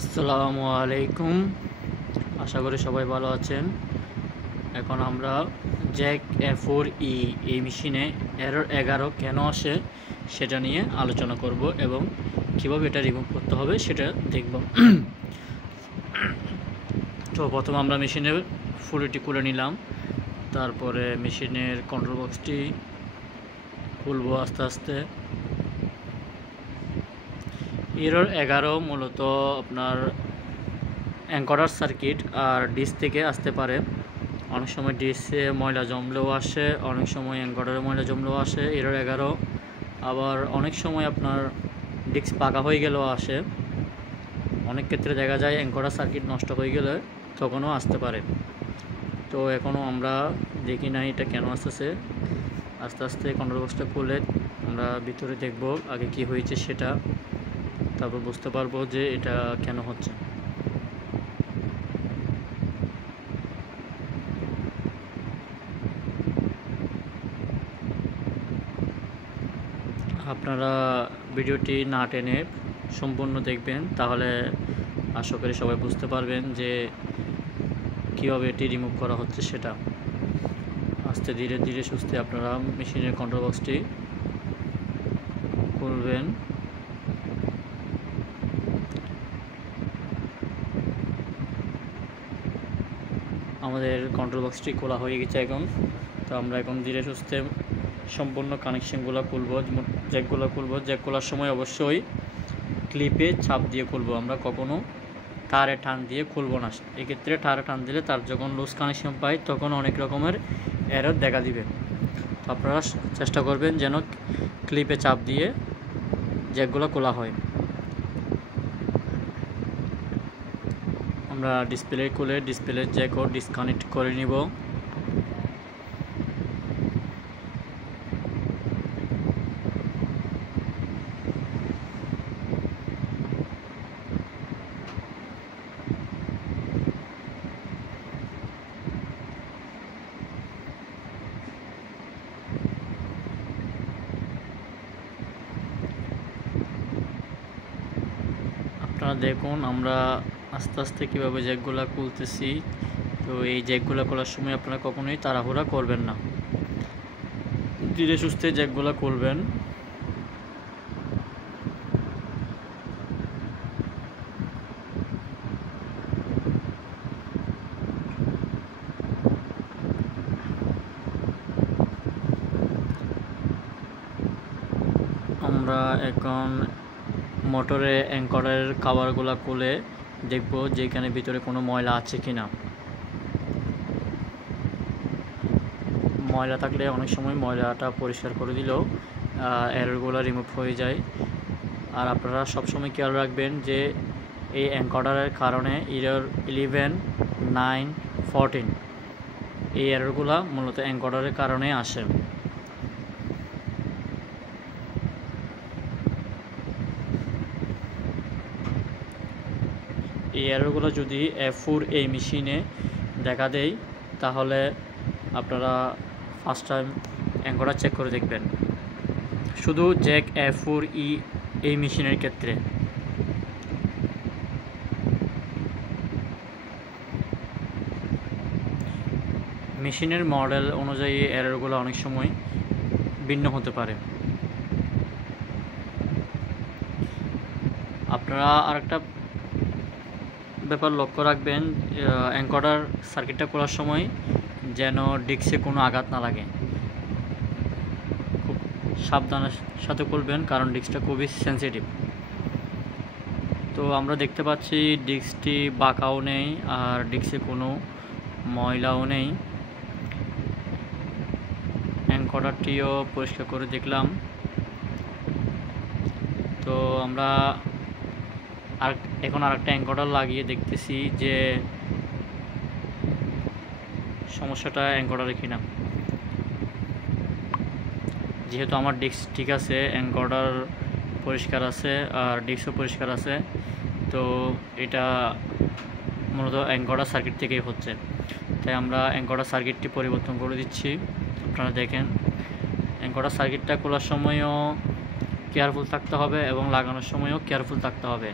আসসালামু আলাইকুম। আশা করি সবাই ভালো আছেন। এখন আমরা জ্যাক A4E এই মেশিনে এরর 11 কেন আসে সেটা নিয়ে আলোচনা করব এবং কিভাবে এটা রিমুভ করতে হবে সেটা দেখব। তো প্রথমে আমরা মেশিনের ফুলটি খুলে নিলাম, তারপরে মেশিনের কন্ট্রোল বক্সটি খুলবো আস্তে আস্তে। এরর 11 মূলত আপনার এনকোডার সার্কিট আর ডিস থেকে আসতে পারে। অনেক সময় ডিসে ময়লা জমলেও আসে, অনেক সময় এনকোডারে ময়লা জমলেও আসে এরর 11। আবার অনেক সময় আপনার ডিস্ক পাকা হয়ে গেলেও আসে। অনেক ক্ষেত্রে দেখা যায় এনকোডার সার্কিট নষ্ট হয়ে গেলে তখনও আসতে পারে। তো এখনও আমরা দেখি না এটা কেন আসতেছে। আস্তে আস্তে কন্ট্রোল বক্সটা খুলে আমরা ভিতরে দেখব আগে কি হয়েছে সেটা, তারপর বুঝতে পারবো যে এটা কেন হচ্ছে। আপনারা ভিডিওটি না টেনে সম্পূর্ণ দেখবেন, তাহলে আশা করি সবাই বুঝতে পারবেন যে কীভাবে এটি রিমুভ করা হচ্ছে সেটা। আস্তে ধীরে ধীরে সুস্থে আপনারা মেশিনের কন্ট্রোল বক্সটি খুলবেন। আমাদের কন্ট্রোল বক্সটি খোলা হয়ে গেছে এখন। তো আমরা এখন ধীরে সুস্থে সম্পূর্ণ কানেকশানগুলো খুলব, জ্যাকগুলো খুলব। জ্যাক খোলার সময় অবশ্যই ক্লিপে চাপ দিয়ে খুলব, আমরা কখনো তারে টান দিয়ে খুলব না। এক্ষেত্রে তারে টান দিলে তার যখন লুজ কানেকশন পাই তখন অনেক রকমের এরর দেখা দিবে। তো আপনারা চেষ্টা করবেন যেন ক্লিপে চাপ দিয়ে জ্যাকগুলো খোলা হয়। আমরা ডিসপ্লে খুলে ডিসপ্লের জ্যাকও ডিসকানেক্ট করে নিব। আপনারা দেখুন আমরা আস্তে আস্তে কীভাবে জ্যাকগুলো খুলতেছি। তো এই জ্যাকগুলো খোলার সময় আপনারা কখনোই তাড়াহুড়া করবেন না, ধীরে সুস্থে জ্যাকগুলো খুলবেন। আমরা এখন মোটরে এনকোডারের কভারগুলো খুলে দেখব যে এখানে ভিতরে কোনো ময়লা আছে কিনা। ময়লা থাকলে অনেক সময় ময়লাটা পরিষ্কার করে দিলেও এররগুলো রিমুভ হয়ে যায়। আর আপনারা সবসময় খেয়াল রাখবেন যে এই এনকোডারের কারণে এরর 11, 9, 14 এই এররগুলো মূলত এনকোডারের কারণে আসে। এই এররগুলো যদি A4E মেশিনে দেখা দেয় তাহলে আপনারা ফার্স্ট টাইম এনকোডার চেক করে দেখবেন, শুধু জ্যাক A4E এই মেশিনের ক্ষেত্রে। মেশিনের মডেল অনুযায়ী এররগুলো অনেক সময় ভিন্ন হতে পারে। আপনারা আরেকটা ব্যাপার লক্ষ্য রাখবেন, এনকোডার সার্কিটটা খোলার সময় যেন ডিস্কে কোনো আঘাত না লাগে। খুব সাবধানের সাথে খুলবেন, কারণ ডিস্কটা খুবই সেন্সিটিভ। তো আমরা দেখতে পাচ্ছি ডিস্কটি বাঁকাও নেই আর ডিস্কে কোনো ময়লাও নেই। এনকোডারটিও পরিষ্কার করে দেখলাম। তো আমরা এখন আরেকটা এনকোডার লাগিয়ে দেখতেছি যে সমস্যাটা এনকোডারে কিনা। যেহেতু আমার ডিস্ক ঠিক আছে, এনকোডার পরিষ্কার আছে আর ডিস্কও পরিষ্কার আছে, তো এটা মূলত এনকোডার সার্কিট থেকেই হচ্ছে। তাই আমরা এনকোডার সার্কিটটি পরিবর্তন করে দিচ্ছি। আপনারা দেখেন এনকোডার সার্কিটটা খোলার সময়ও কেয়ারফুল থাকতে হবে এবং লাগানোর সময়ও কেয়ারফুল থাকতে হবে,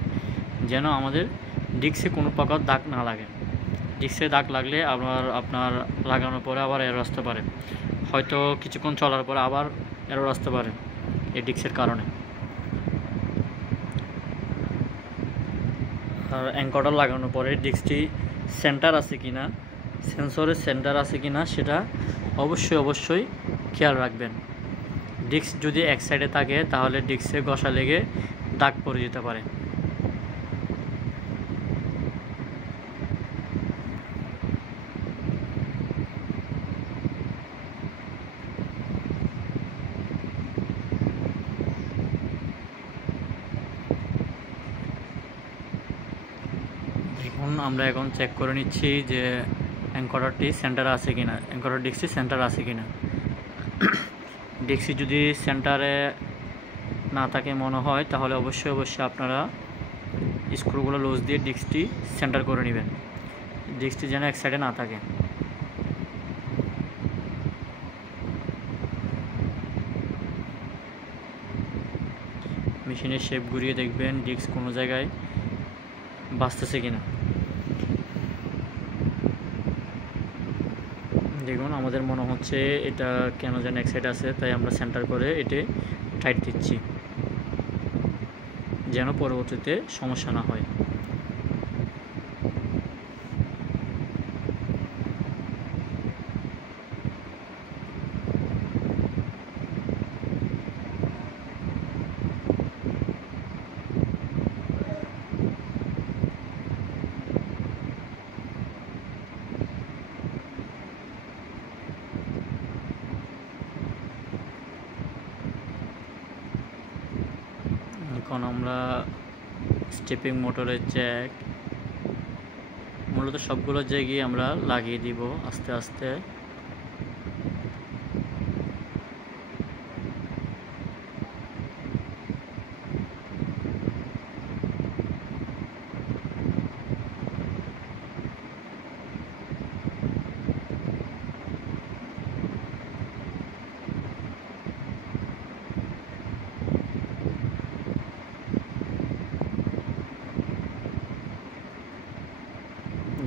যেন আমাদের ডিস্কে কোনো প্রকার দাগ না লাগে। ডিস্কে দাগ লাগলে আপনার লাগানোর পরে আবার এরর আসতে পারে, হয়তো কিছুক্ষণ চলার পরে আবার এরর আসতে পারে এই ডিস্কের কারণে। আর এনকোডার লাগানোর পরে ডিস্কটি সেন্টার আছে কিনা, সেন্সরের সেন্টার আছে কিনা সেটা অবশ্যই খেয়াল রাখবেন। ডিস্ক যদি এক সাইডে থাকে তাহলে ডিস্কে ঘষা লেগে দাগ পড়ে যেতে পারে। দেখুন আমরা এখন চেক করে নিচ্ছি যে এনকোডারটি সেন্টারে আছে কিনা, এনকোডার ডিস্কটি সেন্টারে আছে কিনা। ডিস্কটি যদি সেন্টারে না থাকে মনে হয় তাহলে অবশ্যই আপনারা স্ক্রুগুলো লুজ দিয়ে ডিস্কটি সেন্টার করে নেবেন, ডিস্কটি যেন এক সাইডে না থাকে। মেশিনের শেপ ঘুরিয়ে দেখবেন ডিস্ক কোনো জায়গায় বাঁচতেছে কিনা। দেখুন আমাদের মনে হচ্ছে এটা কেন যেন এক সাইড আছে, তাই আমরা সেন্টার করে এটা টাইট দিচ্ছি যেন পরবর্তীতে সমস্যা না হয়। এখন আমরা স্টেপিং মোটরের জ্যাক মূলত সবগুলো জ্যাকই আমরা লাগিয়ে দিব আস্তে আস্তে।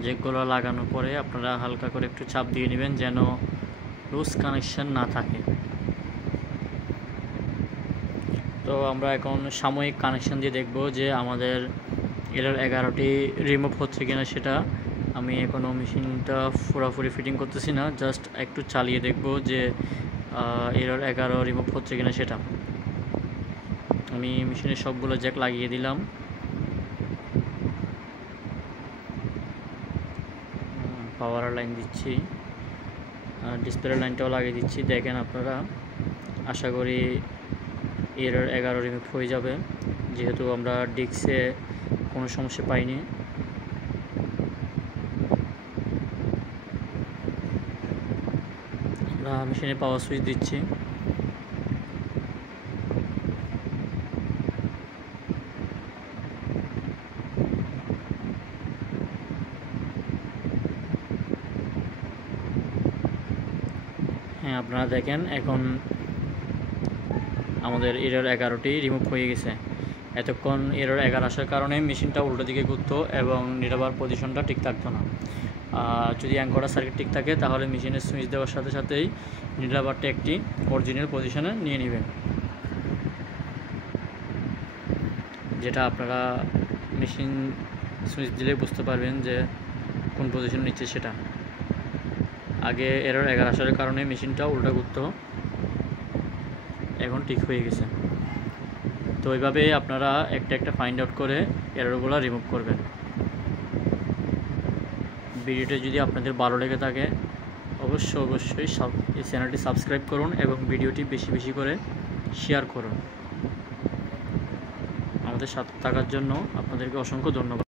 জ্যাকগুলো লাগানোর পরে আপনারা হালকা করে একটু চাপ দিয়ে নেবেন যেন লুজ কানেকশন না থাকে। তো আমরা এখন সাময়িক কানেকশন দিয়ে দেখব যে আমাদের E-11টি রিমুভ হচ্ছে কিনা সেটা। আমি এখনও মেশিনটা পুরোপুরি ফিটিং করতেছি না, জাস্ট একটু চালিয়ে দেখব যে E-11 রিমুভ হচ্ছে কিনা সেটা। আমি মেশিনের সবগুলো জ্যাক লাগিয়ে দিলাম। পাওয়ার লাইন দিচ্ছি, ডিসপ্লে লাইনটাও লাগিয়ে দিচ্ছি। দেখেন আপনারা, আশা করি E-11 রিমুভ হয়ে যাবে, যেহেতু আমরা ডিস্কে কোনো সমস্যা পাইনি। আমরা মেশিনে পাওয়ার সুইচ দিচ্ছি। হ্যাঁ, আপনারা দেখেন এখন আমাদের E-11টি রিমুভ হয়ে গেছে। এতক্ষণ E-11 আসার কারণে মেশিনটা উল্টো দিকে ঘুরতো এবং নিরাবার পজিশনটা ঠিক থাকতো না। যদি এনকোডার সার্কিট ঠিক থাকে তাহলে মেশিনের সুইচ দেওয়ার সাথে সাথেই নিরাবারটা একটি অরিজিনাল পজিশনে নিয়ে নেবেন, যেটা আপনারা মেশিন সুইচ দিলে বুঝতে পারবেন যে কোন পজিশন নিচ্ছে সেটা। আগে E-11 আসার কারণে মেশিনটা উল্টা ঘুরতো, এখন ঠিক হয়ে গেছে। তো এইভাবে আপনারা একটা ফাইন্ড আউট করে এররগুলো রিমুভ করবেন। ভিডিওটা যদি আপনাদের ভালো লেগে থাকে অবশ্যই এই চ্যানেলটি সাবস্ক্রাইব করুন এবং ভিডিওটি বেশি করে শেয়ার করুন। আমাদের সাথে থাকার জন্য আপনাদেরকে অসংখ্য ধন্যবাদ।